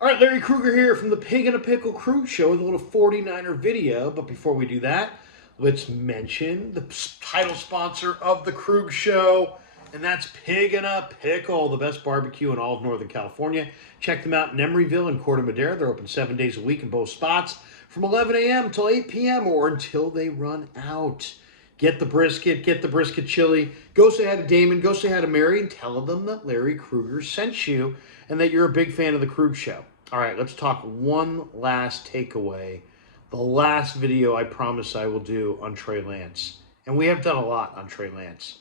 All right, Larry Krueger here from the Pig in a Pickle Crew Show with a little 49er video. But before we do that, let's mention the title sponsor of the Krug Show, and that's Pig in a Pickle, the best barbecue in all of Northern California. Check them out in Emeryville and Corte Madera. They're open 7 days a week in both spots from 11 a.m. until 8 p.m. or until they run out. Get the brisket chili. Go say hi to Damon, go say hi to Mary, and tell them that Larry Krueger sent you and that you're a big fan of the Krug Show. All right, let's talk one last takeaway. The last video I promise I will do on Trey Lance. And we have done a lot on Trey Lance.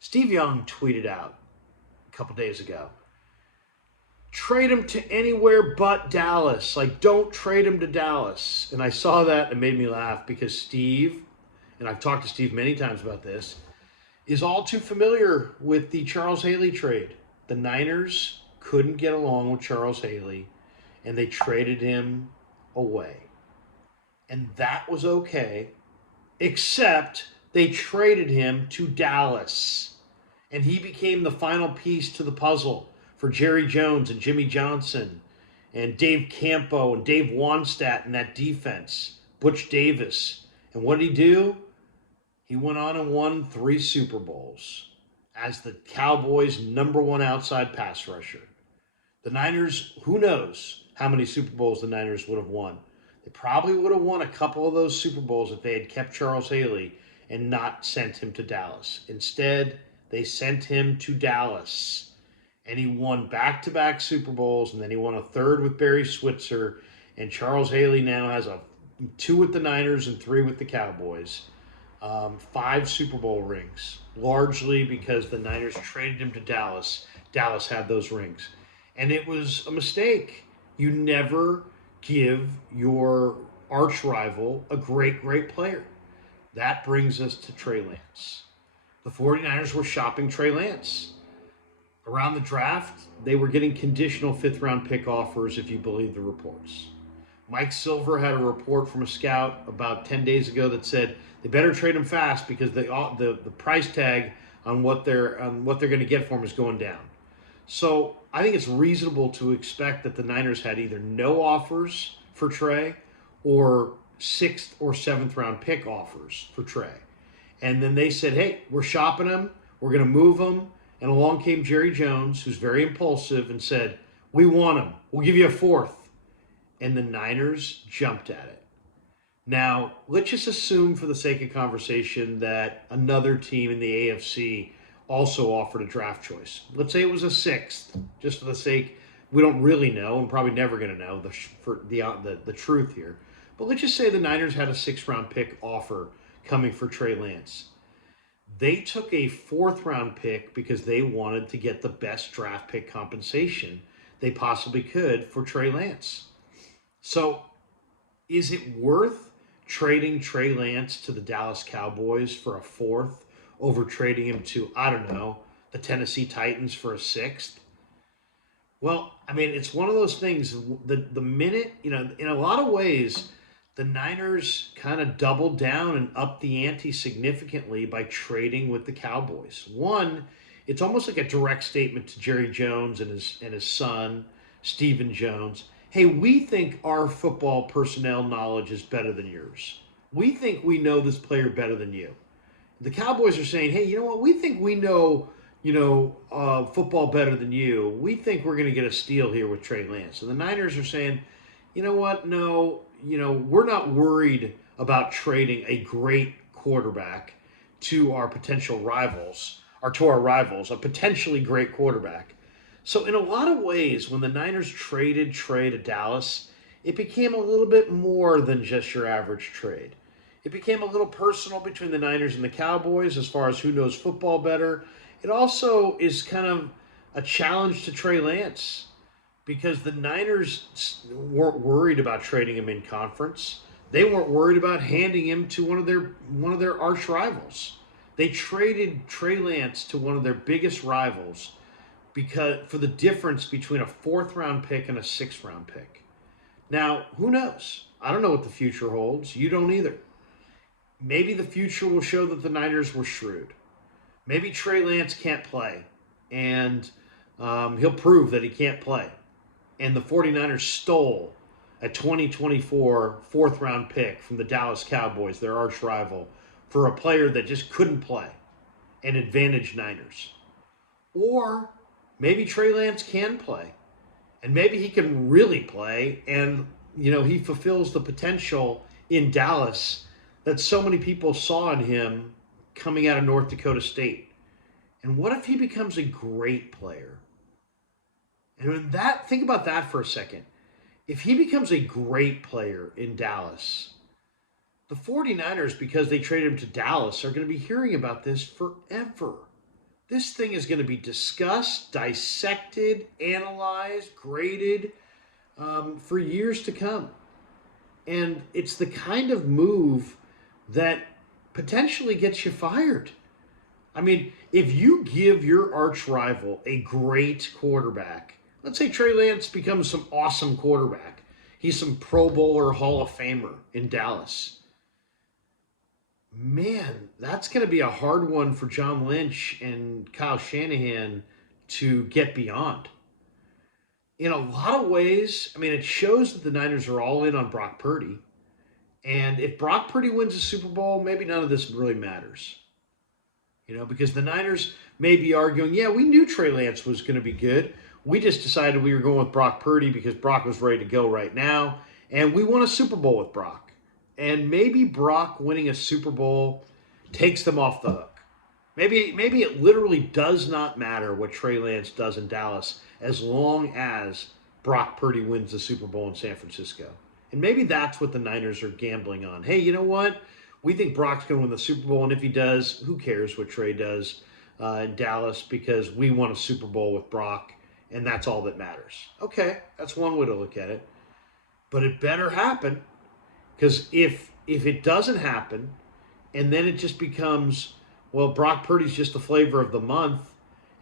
Steve Young tweeted out a couple days ago, trade him to anywhere but Dallas. Like, don't trade him to Dallas. And I saw that and it made me laugh because Steve, and I've talked to Steve many times about this, is all too familiar with the Charles Haley trade. The Niners couldn't get along with Charles Haley, and they traded him away. And that was okay, except they traded him to Dallas. And he became the final piece to the puzzle for Jerry Jones and Jimmy Johnson and Dave Campo and Dave Wannstedt in that defense, Butch Davis. And what did he do? He went on and won 3 Super Bowls as the Cowboys' #1 outside pass rusher. The Niners, who knows how many Super Bowls the Niners would have won. They probably would have won a couple of those Super Bowls if they had kept Charles Haley and not sent him to Dallas. Instead, they sent him to Dallas, and he won back-to-back Super Bowls, and then he won a third with Barry Switzer, and Charles Haley now has 2 with the Niners and 3 with the Cowboys. 5 Super Bowl rings, largely because the Niners traded him to Dallas. Dallas had those rings. And it was a mistake. You never give your arch rival a great player. That brings us to Trey Lance. The 49ers were shopping Trey Lance. Around the draft, they were getting conditional 5th-round pick offers, if you believe the reports. Mike Silver had a report from a scout about 10 days ago that said they better trade him fast because the price tag on what they're going to get for him is going down. So I think it's reasonable to expect that the Niners had either no offers for Trey or 6th or 7th round pick offers for Trey. And then they said, hey, we're shopping him. We're going to move him. And along came Jerry Jones, who's very impulsive, and said, we want him. We'll give you a 4th. And the Niners jumped at it. Now, let's just assume for the sake of conversation that another team in the AFC also offered a draft choice. Let's say it was a 6th, just for the sake, we don't really know and probably never going to know the truth here. But let's just say the Niners had a 6th-round pick offer coming for Trey Lance. They took a 4th-round pick because they wanted to get the best draft pick compensation they possibly could for Trey Lance. So is it worth trading Trey Lance to the Dallas Cowboys for a 4th over trading him to, I don't know, the Tennessee Titans for a 6th? Well, I mean, it's one of those things, the minute, in a lot of ways, the Niners kind of doubled down and upped the ante significantly by trading with the Cowboys. One, it's almost like a direct statement to Jerry Jones and his son, Stephen Jones. Hey, we think our football personnel knowledge is better than yours. We think we know this player better than you. The Cowboys are saying, hey, you know what? We think we know, football better than you. We think we're going to get a steal here with Trey Lance. And the Niners are saying, you know what? No, we're not worried about trading a great quarterback to our potential rivals, or to our rivals, a potentially great quarterback. So in a lot of ways, when the Niners traded Trey to Dallas, it became a little bit more than just your average trade. It became a little personal between the Niners and the Cowboys as far as who knows football better. It also is kind of a challenge to Trey Lance because the Niners weren't worried about trading him in conference. They weren't worried about handing him to one of their arch rivals. They traded Trey Lance to one of their biggest rivals because for the difference between a 4th-round pick and a 6th-round pick. Now, who knows? I don't know what the future holds. You don't either. Maybe the future will show that the Niners were shrewd. Maybe Trey Lance can't play, and he'll prove that he can't play. and the 49ers stole a 2024 fourth round pick from the Dallas Cowboys, their arch rival, for a player that just couldn't play and advantaged Niners. Or maybe Trey Lance can play, and maybe he can really play, and he fulfills the potential in Dallas that so many people saw in him coming out of North Dakota State. And what if he becomes a great player? And think about that for a second. If he becomes a great player in Dallas, the 49ers, because they traded him to Dallas, are going to be hearing about this forever. This thing is going to be discussed, dissected, analyzed, graded for years to come. And it's the kind of move that potentially gets you fired. I mean, if you give your arch rival a great quarterback, let's say Trey Lance becomes some awesome quarterback. He's some Pro Bowler, Hall of Famer in Dallas. Man, that's going to be a hard one for John Lynch and Kyle Shanahan to get beyond. In a lot of ways, I mean, it shows that the Niners are all in on Brock Purdy. And if Brock Purdy wins a Super Bowl, maybe none of this really matters. Because the Niners may be arguing, yeah, we knew Trey Lance was going to be good. We just decided we were going with Brock Purdy because Brock was ready to go right now. And we won a Super Bowl with Brock. And maybe Brock winning a Super Bowl takes them off the hook. Maybe it literally does not matter what Trey Lance does in Dallas as long as Brock Purdy wins the Super Bowl in San Francisco. And maybe that's what the Niners are gambling on. Hey, you know what? We think Brock's going to win the Super Bowl, and if he does, who cares what Trey does in Dallas, because we won a Super Bowl with Brock, and that's all that matters. Okay, that's one way to look at it. But it better happen, because if it doesn't happen, and then it just becomes, well, Brock Purdy's just the flavor of the month,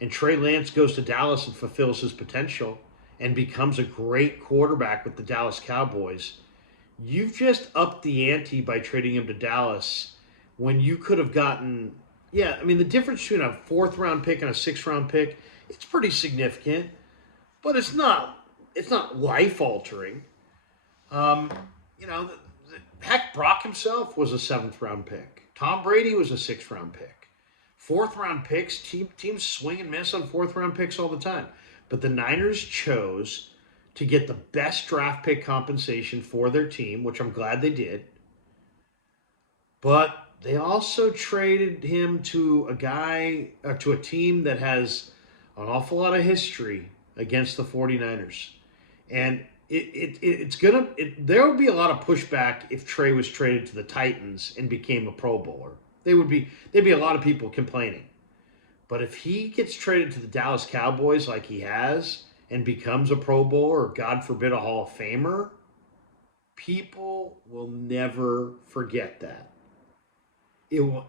and Trey Lance goes to Dallas and fulfills his potential and becomes a great quarterback with the Dallas Cowboys, you've just upped the ante by trading him to Dallas when you could have gotten, the difference between a fourth round pick and a sixth round pick, it's pretty significant, but it's not life altering. Heck, Brock himself was a seventh round pick. Tom Brady was a sixth round pick. Fourth round picks, teams swing and miss on fourth round picks all the time. But the Niners chose to get the best draft pick compensation for their team, which I'm glad they did. But they also traded him to a team that has an awful lot of history against the 49ers. And there would be a lot of pushback if Trey was traded to the Titans and became a Pro Bowler. There'd be a lot of people complaining. But if he gets traded to the Dallas Cowboys like he has and becomes a Pro Bowler or, God forbid, a Hall of Famer, people will never forget that. You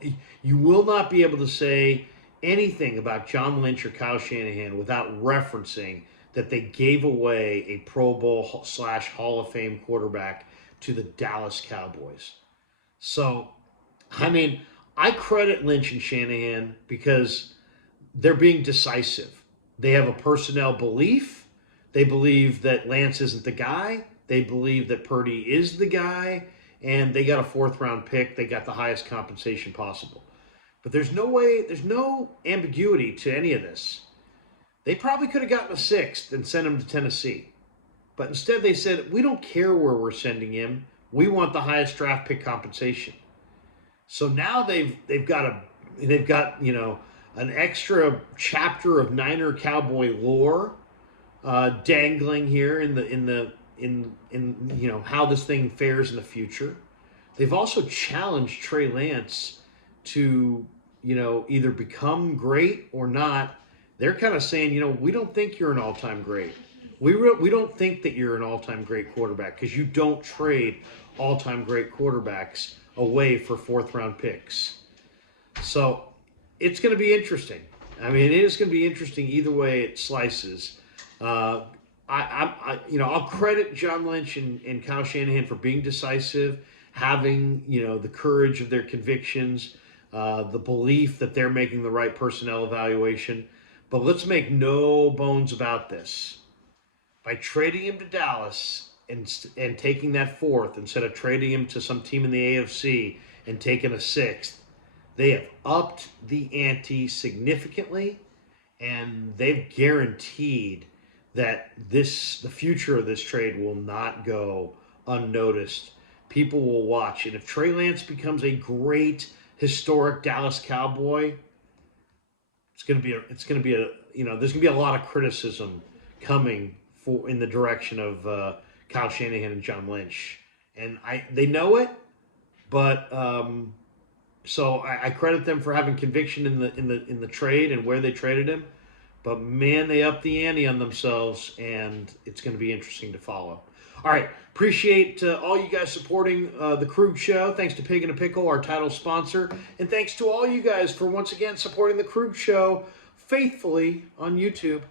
will not be able to say anything about John Lynch or Kyle Shanahan without referencing that they gave away a Pro Bowl / Hall of Fame quarterback to the Dallas Cowboys. So, I credit Lynch and Shanahan because they're being decisive. They have a personnel belief. They believe that Lance isn't the guy. They believe that Purdy is the guy. And they got a fourth round pick. They got the highest compensation possible. But there's no ambiguity to any of this. They probably could have gotten a sixth and sent him to Tennessee. But instead they said, we don't care where we're sending him. We want the highest draft pick compensation. So now they've got an extra chapter of Niner Cowboy lore dangling here in how this thing fares in the future. They've also challenged Trey Lance to either become great or not. They're kind of saying, we don't think you're an all-time great. We don't think that you're an all-time great quarterback because you don't trade all-time great quarterbacks away for fourth-round picks. So it's going to be interesting. It is going to be interesting either way it slices. I'll credit John Lynch and Kyle Shanahan for being decisive, having the courage of their convictions, the belief that they're making the right personnel evaluation. But let's make no bones about this. by trading him to Dallas and taking that 4th instead of trading him to some team in the AFC and taking a 6th. They have upped the ante significantly, and they've guaranteed that the future of this trade will not go unnoticed. People will watch, and if Trey Lance becomes a great historic Dallas Cowboy, it's going to be there's going to be a lot of criticism coming in the direction of Kyle Shanahan and John Lynch, and they know it, but so I credit them for having conviction in the trade and where they traded him. But man, they upped the ante on themselves, and it's going to be interesting to follow. All right, appreciate all you guys supporting the Krug Show. Thanks to Pig and a Pickle, our title sponsor, and thanks to all you guys for once again supporting the Krug Show faithfully on YouTube.